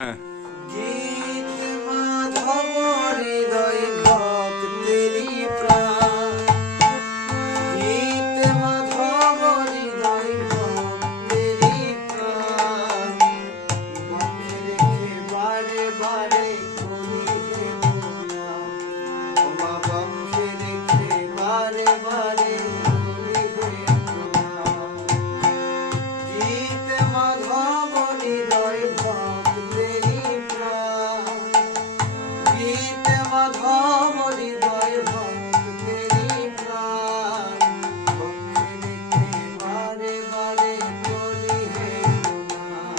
হ্যাঁ। গীত মাধব হৃদয় ভক্তেরি প্রাণ, গীত মাধব হৃদয় ভক্তেরি প্রাণ, মনে রেখে বারে বারে করি হে প্রণাম, ওমা বক্ষে রেখে বারে বারে করি হে প্রণাম। গীত মাধব হৃদয় ভক্তেরি প্রাণ, গীত মাধব হৃদয় ভক্তেরি প্রাণ, বক্ষে রেখে বারে বারে করি হে প্রণাম।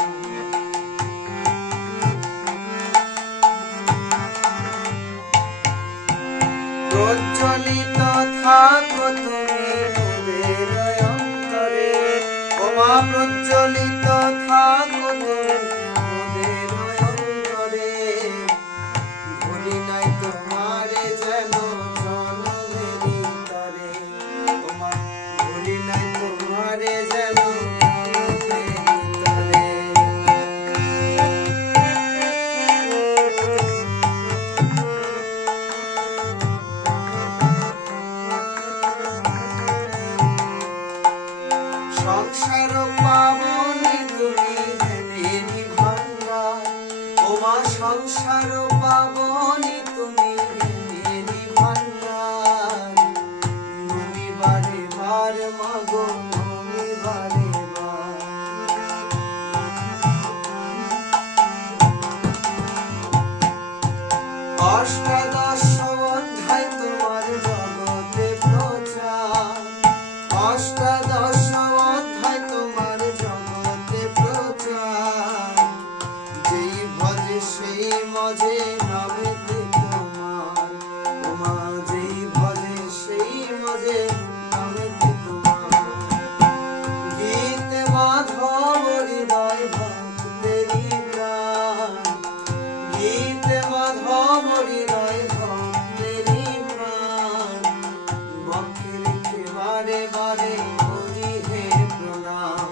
প্রজ্বলিত থাকো তুমি মোদের অন্তরে, ওমা প্রজ্বলিত থাকো তুমি মোদের অন্তরে, ভুলি নাই তোমারে যেন জনমেরি তরে, ওমা ভুলি নাই তোমারে যেন জনমেরি তরে। সংসার পাবনি তুমি জ্ঞানেরি ভান্ডার, ওমা সংসার পাবনি তুমি জ্ঞানেরি ভান্ডার, তুমি বারে বার মাগো তুমি বারে বার। অষ্টাদশ অধ্যায় তোমার জগতে প্রচার, অষ্টাদশ অধ্যায় তোমার জগতে প্রচার, যেই ভজে সেই মজে নামেতে তোমার, ওমা যেই ভজে সেই মজে নামেতে তোমার। গীত মাধব হৃদয় ভক্তেরি প্রাণ, গীত মাধব হৃদয় ভক্তেরি প্রাণ, বক্ষে রেখে বারে বারে করি হে প্রণাম।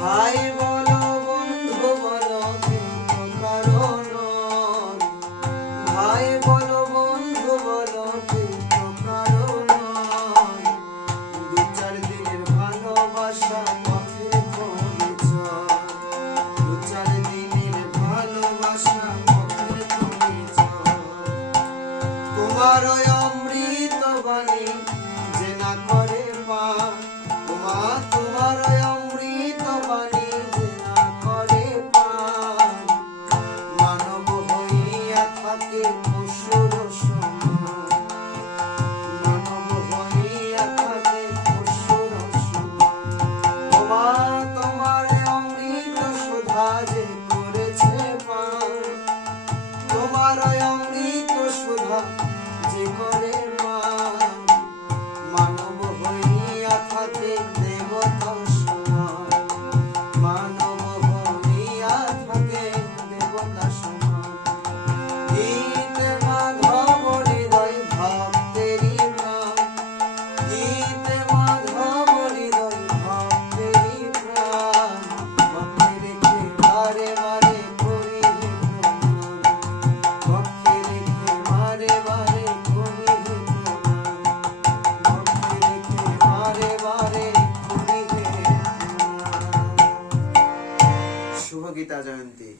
ভাই বলো বন্ধু বলো কিন্তু কারণ, ভাই বলো বন্ধু বলো কিন্তু কারণ, দু চার দিনের ভালোবাসা পথে পরিচয়, দু চার দিনের ভালোবাসা পথে পরিচয়। তোমার ওই অমৃত বাণী যে না করে পান, ওমা তোমার ওই অমৃত বাণী যে না করে পান, মানব হইয়া থাকে পশুর সমান, মানব হইয়া থাকে পশুর সমান। ওমা তোমার অমৃত সুধা যে করেছে পান, তোমার অমৃত সুধা যে করে পান, মানব হইয়া থাকে দেবতা সমান, মানব হইয়া থাকে দেবতা সমান। গীত মাধব হৃদয় ভক্তেরি প্রাণ, গীত মাধব হৃদয় ভক্তেরি প্রাণ, বক্ষে রেখে বারে বারে করি হে প্রণাম, বক্ষে রেখে বারে বারে করি হে প্রণাম, বক্ষে রেখে বারে বারে করি হে প্রণাম। শুভ গীতা জয়ন্তী।